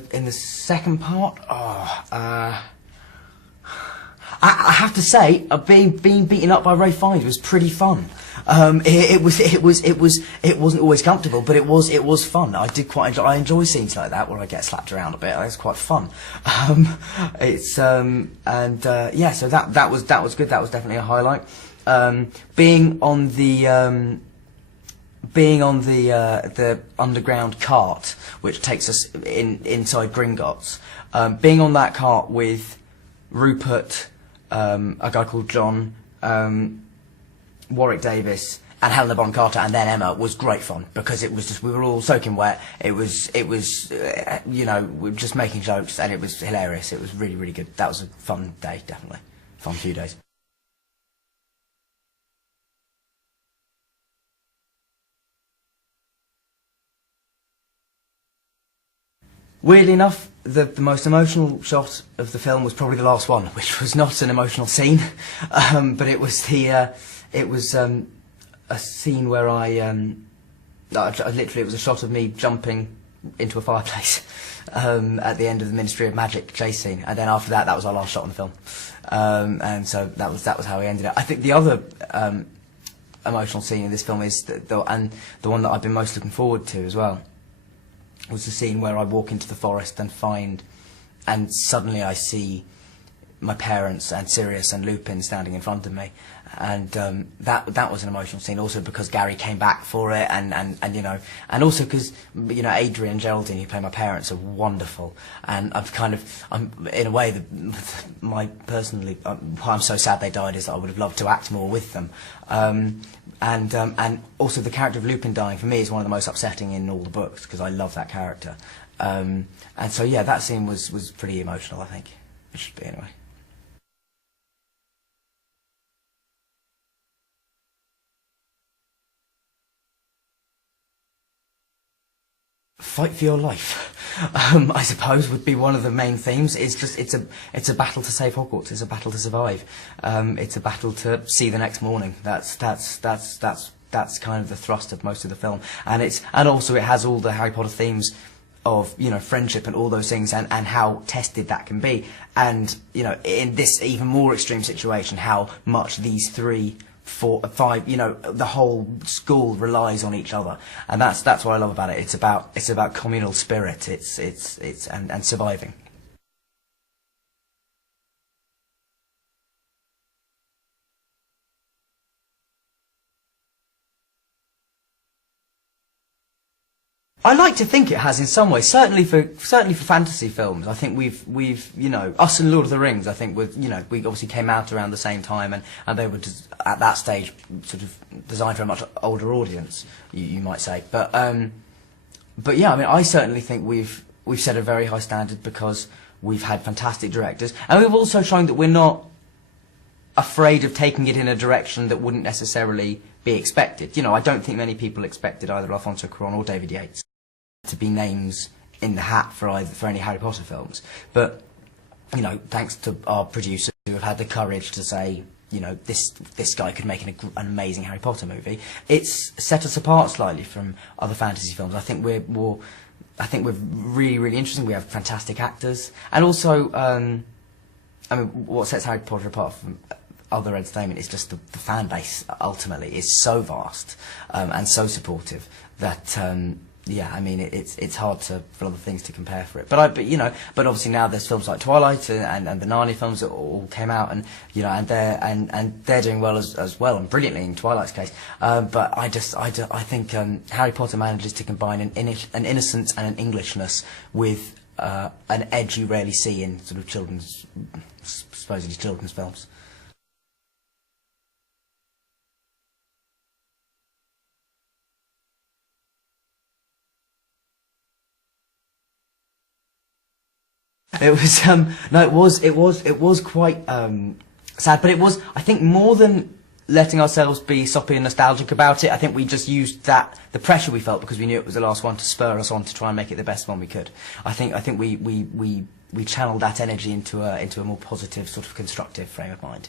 In the second part, I have to say, being beaten up by Ray Fiennes was pretty fun. It wasn't always comfortable, but it was fun. I did quite enjoy. I enjoy scenes like that where I get slapped around a bit. It's quite fun. Yeah. So that was good. That was definitely a highlight. Being on the underground cart, which takes us inside Gringotts, being on that cart with Rupert, a guy called John, Warwick Davis, and Helena Bonham Carter, and then Emma, was great fun, because it was just, we were all soaking wet. It was you know, we were just making jokes, and it was hilarious. It was really, really good. That was a fun day, definitely. Fun few days. Weirdly enough, the most emotional shot of the film was probably the last one, which was not an emotional scene, but it was a scene where literally, it was a shot of me jumping into a fireplace at the end of the Ministry of Magic chase scene, and then after that, that was our last shot on the film, and so that was how we ended it. I think the other emotional scene in this film is the one that I've been most looking forward to as well, was the scene where I walk into the forest and suddenly I see my parents and Sirius and Lupin standing in front of me, and that was an emotional scene, also because Gary came back for it, and you know, and also because, you know, Adrian and Geraldine, who play my parents, are wonderful, and I'm in a way, personally, why I'm so sad they died is that I would have loved to act more with them, and also the character of Lupin dying for me is one of the most upsetting in all the books, because I love that character, and so yeah, that scene was pretty emotional, I think. It should be, anyway. Fight for your life, I suppose, would be one of the main themes. It's a battle to save Hogwarts. It's a battle to survive. It's a battle to see the next morning. That's kind of the thrust of most of the film, and also it has all the Harry Potter themes of, you know, friendship and all those things, and how tested that can be, and, you know, in this even more extreme situation, how much these 3, 4, 5, you know, the whole school relies on each other, and that's what I love about it. It's about communal spirit. And surviving. I like to think it has in some ways. Certainly for fantasy films, I think we've you know, us and Lord of the Rings. I think you know, we obviously came out around the same time, and they were just, at that stage, sort of designed for a much older audience, you might say. But yeah, I mean, I certainly think we've set a very high standard, because we've had fantastic directors, and we've also shown that we're not afraid of taking it in a direction that wouldn't necessarily be expected. You know, I don't think many people expected either Alfonso Cuarón or David Yates to be names in the hat for any Harry Potter films, but, you know, thanks to our producers who have had the courage to say, you know, this guy could make an amazing Harry Potter movie, it's set us apart slightly from other fantasy films. I think we're really, really interesting. We have fantastic actors, and also, I mean, what sets Harry Potter apart from other entertainment is just the fan base. Ultimately, is so vast and so supportive that. Yeah, I mean, it's hard for other things to compare for it. But you know, but obviously now there's films like Twilight and the Narnia films that all came out, and, you know, and they're doing well as well, and brilliantly in Twilight's case. But I think Harry Potter manages to combine an innocence and an Englishness with an edge you rarely see in sort of supposedly children's films. It was no, it was quite sad, but it was, I think, more than letting ourselves be soppy and nostalgic about it. I think we just used the pressure we felt, because we knew it was the last one, to spur us on to try and make it the best one we could. I think we channeled that energy into a more positive, sort of constructive frame of mind.